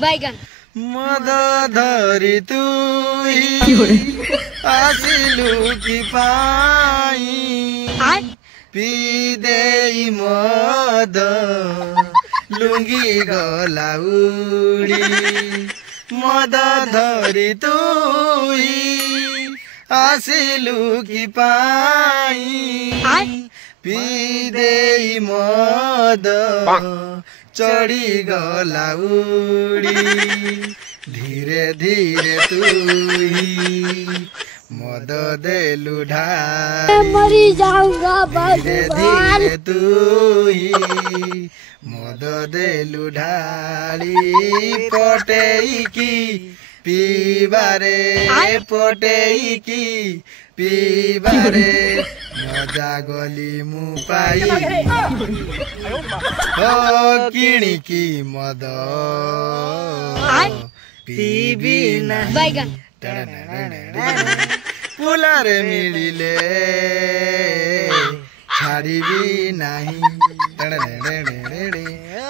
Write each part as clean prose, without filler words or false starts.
बैगन मद धरी तू आसिलु कि पाई पी दे मद लुंगी गला उड़ी मद धरी तू आसिलु कि पाई पी दे मद चढ़ी गला उड़ी धीरे धीरे तू मद देलु ढाली मरी जाऊंगा धीरे धीरे तू मद देलु ढाली पटेई की पीबारे पटेई की पीबारे मजा गली मु पाई हो किणिकी मद पीबी नहीं बैगन फुलारे मिलिले छाड़िबी नहीं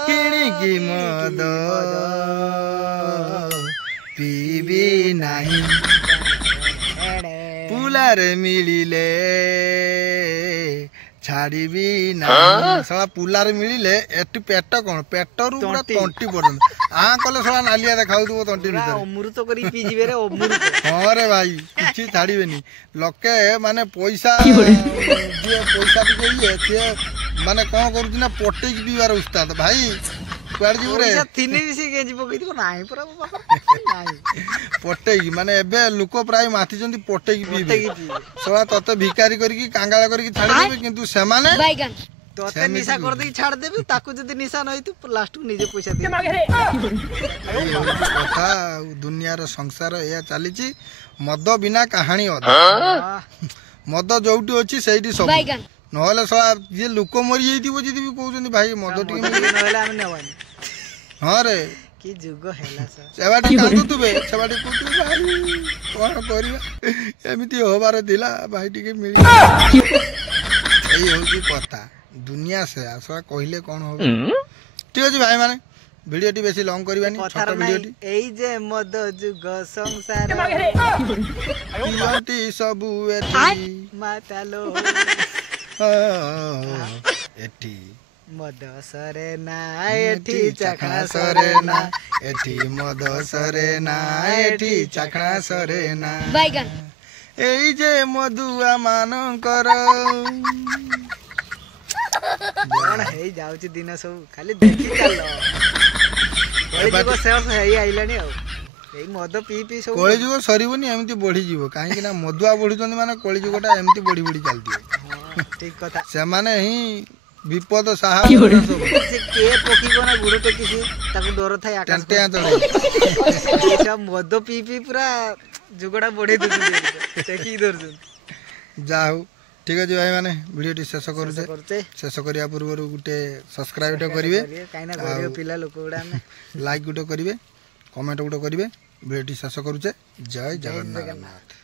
किणिकी मद पीबी नहीं पुलारे मिलिले छाड़िबी नहीं सला पुलारे मिलिले एटु पेट कोन पेटरु पूरा तंटी पर्यंत आ कले सला नालिया देखाउतबो तंटी भीतर अमृत करी पी जिवे रे अमृत हां रे भाई किछि छाड़िबेनी लोके माने पैसा जे पैसा टिके ये से माने कोन करूची ना पट्टे की पीवार उस्ताद भाई कुआड़ जीव रे तीन से गेजी पकई तो नाही पर नाही पट्टे की माने एबे लोक प्राय माथि जंती पट्टे की पीबे सला तते भिकारी करकी कांगाला करकी छाड़ी देबे किंतु से माने बैगन तोते निशा कर दे छाड़ देबे ताकू जदी निशा नई तो लास्ट को निजे पैसा दे कथा दुनिया रो संसार या चलीची मद बिना कहानी अधा मद जोउटी अछि सेठी सब बैगन नहले सला जे लोक मरि जइतिबो जदी भी कहउछन्ती भाई मद टिके नहले हम नेवानी हां रे की जुग हैला सर सेवाटी कांदुतुबे सेवाटी कुतु भाई कोन करिया एमिति होबार दिला भाई टिके मिली एई होची कथा दुनिया से आसवा कहिले कोन हो ठीक अछि भाई माने वीडियो टी बेसी लॉन्ग करबानी छोटा वीडियो टी एई जे मद जुग संसार किलंती सबु एठी मातालो एठी मद सरे ना एठी चखना सरे ना एठी मद सरे ना एठी चखना सरे ना बैगन एई जे मधुआ मानकर कोन हे जाउची दिन सब खाली देखि चलो कोई जुग सेस हेई आइलानी आ एई मद पी पी सब कोली जुग सरीबनी एमिति बढ़ी जीवो काहे कि ना मधुआ बढ़ुचंदी माने कोली जुगटा एमिति बढ़ी बढ़ी चलती ठीक कथा से माने ही विपद साहा से के पकी कोना गुड़ टेकी से ताको डर थाय आकाश टेंटे चढ़े एटा मद पी पी पूरा जुगड़ा बढ़े दु टेकी दर्जन जाऊ ठीक अछि भाई माने वीडियो टी शेष करते शेष करिया पूर्व गुटे सब्सक्राइब तो करिवे काइना गरियो पिला लोक गुडा ने लाइक गुटे करिवे कमेंट गुटे करिवे वीडियो टी शेष करूचे जय जगन्नाथ।